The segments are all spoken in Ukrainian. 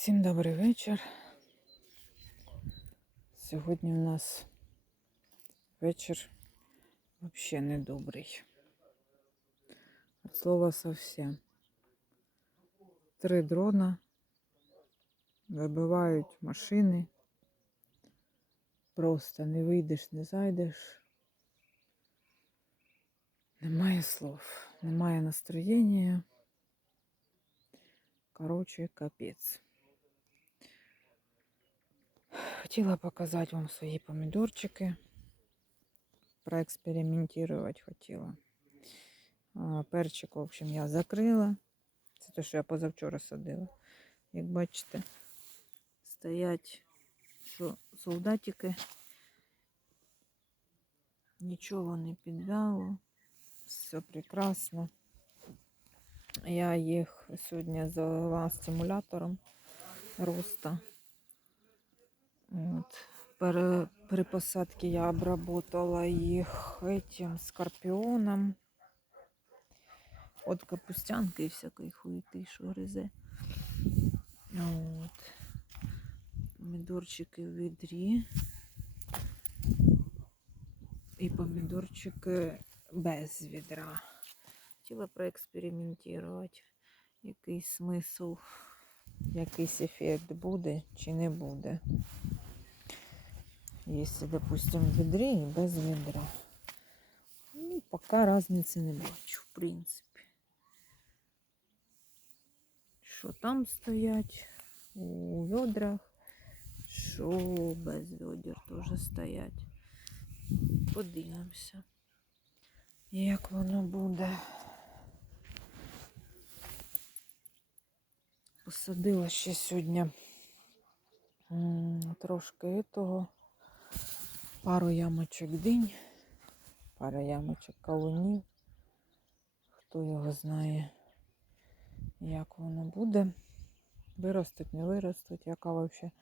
Всім добрий вечір. Сьогодні у нас вечір взагалі не добрий. От слова совсем. Три дрона вибивають машини. Просто не вийдеш, не зайдеш. Немає слов, немає настроєння. Короче, капець. Хотіла показати вам свої помідорчики. Проекспериментувати хотіла. Перчик, в общем, я закрила. Це те, що я позавчора садила. Як бачите, стоять що солдатики. Нічого не підвяло. Все прекрасно. Я їх сьогодні залила стимулятором росту. От. При посадці я обработала їх этим скорпіоном. От капустянки і всякої хуєти, що гризе. От. Помідорчики в відрі. І помідорчики без відра. Хотіла проекспериментувати, який смисл, якийсь ефект буде чи не буде. Если, допустим, в ведре и без ведра. Ну, пока разницы не бачу, в принципі. Що там стоять у ведрах, що без ведер теж стоять. Подивимося, як воно буде. Посадила ще сьогодні трошки того пару ямочок динь, пара ямочок кавунів. Хто його знає, як воно буде. Виростуть, не виростуть, яка взагалі,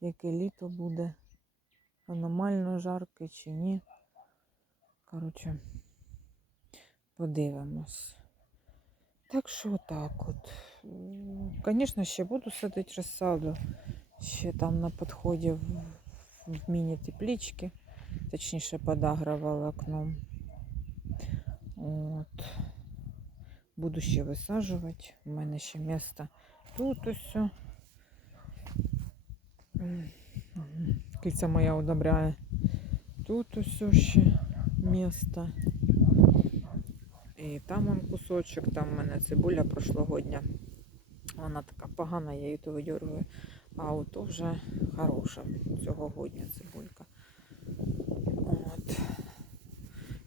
яке літо буде. Аномально жарке чи ні. Коротше, подивимось. Так що так от. Звісно, ще буду садити розсаду. Ще там на підході в міні-теплічки. Точніше, подагрувала окном. От. Буду ще висаджувати. У мене ще місто тут усе. Киця моя удобряє. Тут усе ще місто. І там он кусочок, там у мене цибуля прошлогодня. Вона така погана, я її то видергую. А от вже хороша цьогогодня цибулька. От.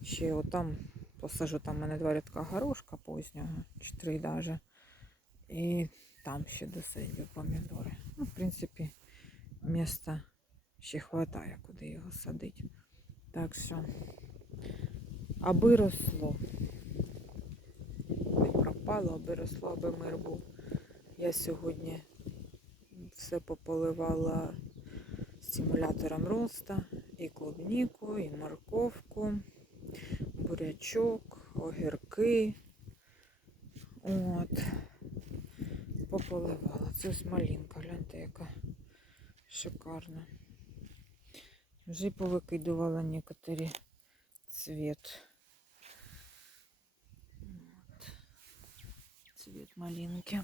Ще отам посажу, там в мене два рядка горошка позднього, чи три даже. І там ще досадю помідори. Ну, в принципі, міста ще вистачає, куди його садити. Так що, аби росло. Не пропало, аби росло, аби мир був. Я сьогодні все пополивала стимулятором роста, і клубніку, і морковку, бурячок, огірки. От. Пополивала. Це ось малинка, гляньте, яка шикарна. Вже повикидувала некоторі цвет. От. Цвет малинки.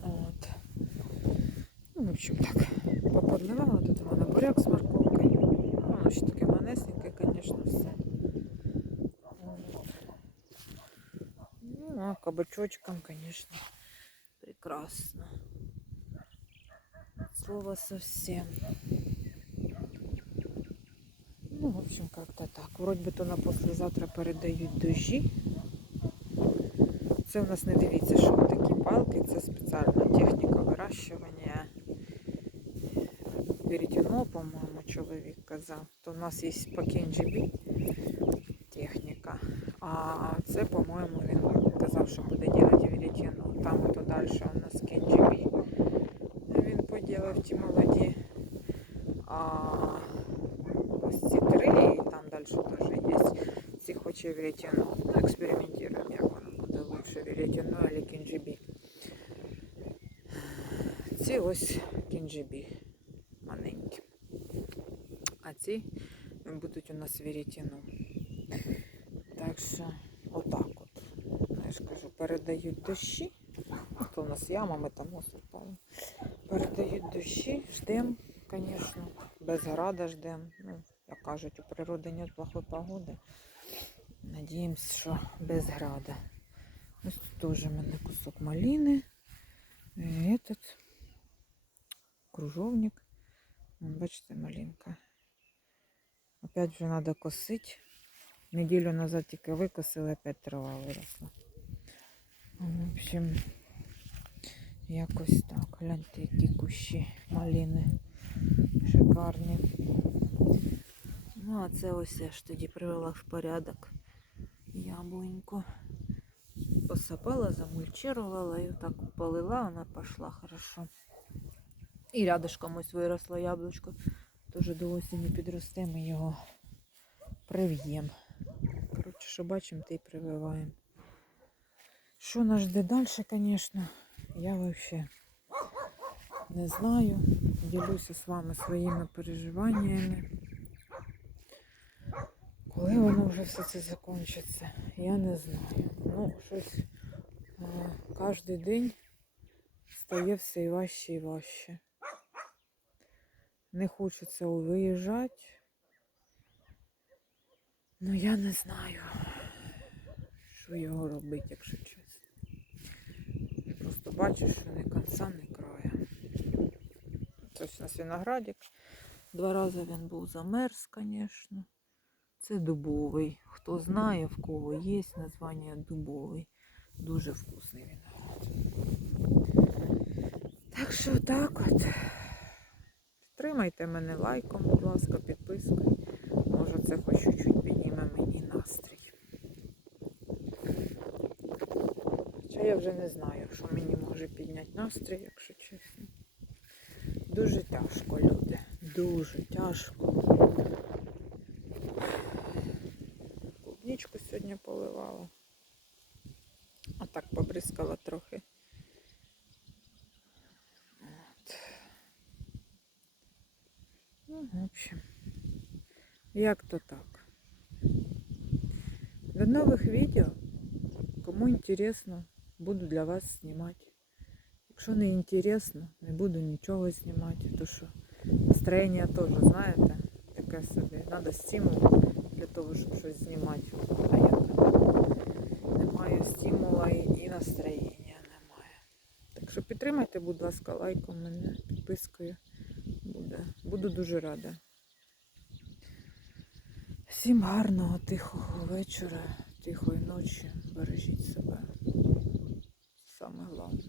От. Ну, в общем, так. Поподливала. Тут мене буряк з морковкою. Ну, Воно ще таке манесеньке, звісно, все. От. Ну, а кабачочком, конечно, прекрасно. Слово совсем. Ну, в общем, как-то так. Вроде бы то на послезавтра передають дощі. Це у нас не дивіться, що такі палки, це спеціальна техніка вирощування. Веретено, по-моєму, Чоловік казав. То в нас є по KNGB техніка. А це, по-моєму, він казав, що буде робити веретено. Там ото далі у нас KNGB. Він поділив ті молоді. А ось ці три, і там далі теж є. Ці хоче веретено. Експериментуємо, як воно буде лучше веретено или KNGB. ці ось. А ці будуть у нас вірітіну. Так що, отак от. Я ж кажу, передають дощі. То у нас яма, ми там осипали. Передають дощі, ждемо, звісно, без града ждемо. Ну, як кажуть, у природи нет плохої погоди. Надіємося, що без града. Ось тут теж у мене кусок малини. Этот кружовник. Бачите, малинка. Опять вже треба косити. Неділю назад тільки викосили, опять трава виросла. В общем, якось так. Гляньте, які кущі малини. Шикарні. Ну, а це ось я ж тоді привела в порядок яблуньку. Посапала, замульчировала і так полила, вона пішла хорошо. І рядышком ось виросло яблучко. Тоже до осені підросте, ми його прив'ємо. Коротше, що бачимо, те й прививаємо. Що нас жде далі, звісно, я взагалі не знаю. Ділюся з вами своїми переживаннями. Коли воно вже все це закінчиться, я не знаю. Ну, щось е, кожен день стає все і важче і важче. Не хочеться виїжджати. Ну я не знаю, що його робити, якщо чесно. Просто бачу, що ні конца, ні краю. Ось у нас виноградик. Два рази він був замерз, звісно. Це дубовий. Хто знає, в кого є названня дубовий. Дуже вкусний виноград. Так що так от. Підтримайте мене лайком, будь ласка, підпискою. Може це хоч чуть-чуть підніме мені настрій. Хоча я вже не знаю, що мені може підняти настрій, якщо чесно. Дуже тяжко, люди. Дуже тяжко. Клубничку сьогодні поливала. А так побризкала трохи. В общем, як то так. До нових відео. Кому інтересно, буду для вас знімати. Якщо не інтересно, не буду нічого знімати, то що настроєння теж, знаєте, таке собі. Треба стимул для того, щоб щось знімати. А як? Немає стимула і настроєння немає. Так що підтримайте, будь ласка, лайком мене, підпискою. Буде. Буду дуже рада. Всім гарного, тихого вечора, тихої ночі. Бережіть себе. Саме головне.